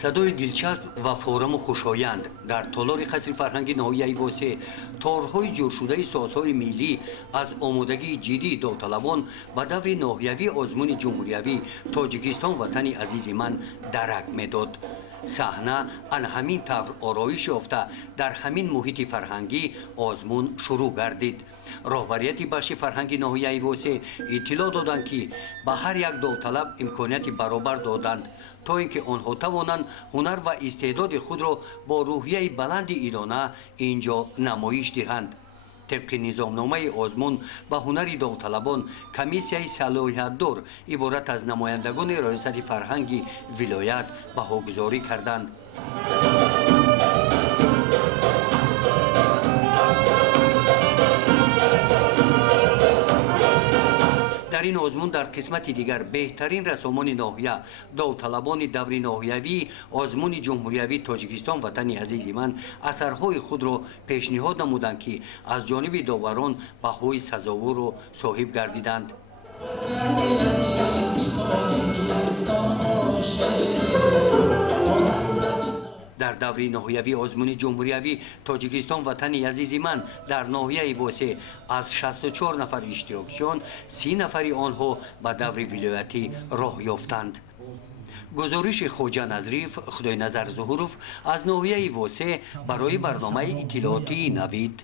صدای دلچسب و فورم و خوشایند در تالار قصر فرهنگی ناحیه واسه تارهای جور شده سازهای ملی از آمادگی جدی داوطلبان به دور ناحیوی آزمون جمهوریوی تاجیکستان وطن عزیز من درک میداد. صحنه ان همین طور آرایش یافته در همین محیط فرهنگی آزمون شروع گردید. راهبریت بخش فرهنگی ناحیه واسه اطلاع دادند که به هر یک داوطلب امکانیت برابر دادند تا اینکه آنها توانند هنر و استعداد خود را با روحیه بلند ایرانه اینجا نمایش دهند. طبق نظامنامه آزمون به هنر داوطلبان کمیسیای صلاحیت‌دار عبارت از نمایندگان ریاست فرهنگی ولایت بهاگذاری کردند. در این آزمون در قسمت دیگر بهترین رسامان ناحیه داوطلبان دور ناحیوی آزمون جمهوریوی تاجیکستان وطن عزیز من اثرهای خود را پیشنهاد نمودند که از جانب داوران بهای سزاوار را صاحب گردیدند. در دوره ناحیوی آزمون جمهوریوی تاجیکستان وطن عزیز من در ناحیه واسه از 64 نفر اشتراکچیان 30 نفر آنها به دوره ولایتی راه یافتند. گزارش خواجه نظریف خدای نظر ظهوروف از ناحیه واسه برای برنامه اطلاعاتی نوید.